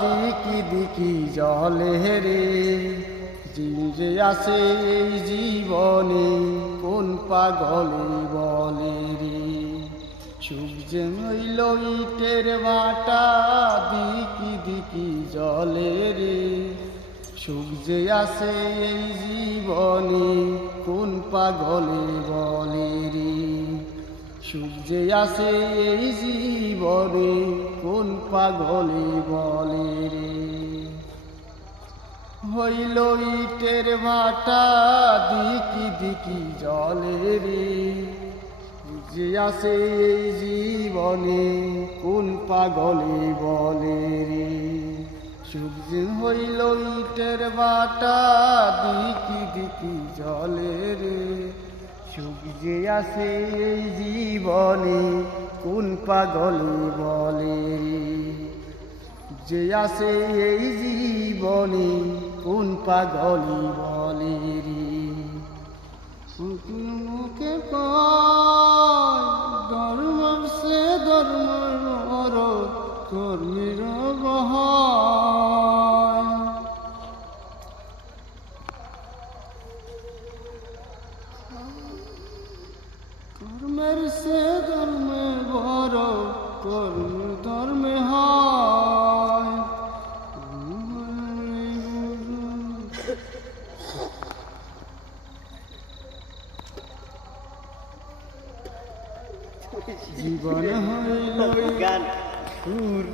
দিকি দিকি জলে রে যে আছে এই জীবনে কোন পাগলে বলে রে সুখ যে হইল ইটের বাটা দিকি দিকি জলে রে সুখ যে আছে এই জীবনে কোন পাগলে বলে রে সুখ যে আছে এই জীবনে কোন পাগলে বলে রে হইল ইটের ভাটা দিকি দিকি জলে রে যে আছে এই জীবনে কোন পাগলে বলে রে সুখ যে হইল ইটের ভাটা দিকি দিকি জলে রে সুখ যে আছে এই জীবনে কোন পাগলে বলে যে আছে এই জীবনে কোন পাগলে বলে রে মুখে ধর্ম সে ধর্ম কর্মীর ধর্মের সে ধর্মে বড় কর্ম ধর্মে হয় জীবন হইল সুর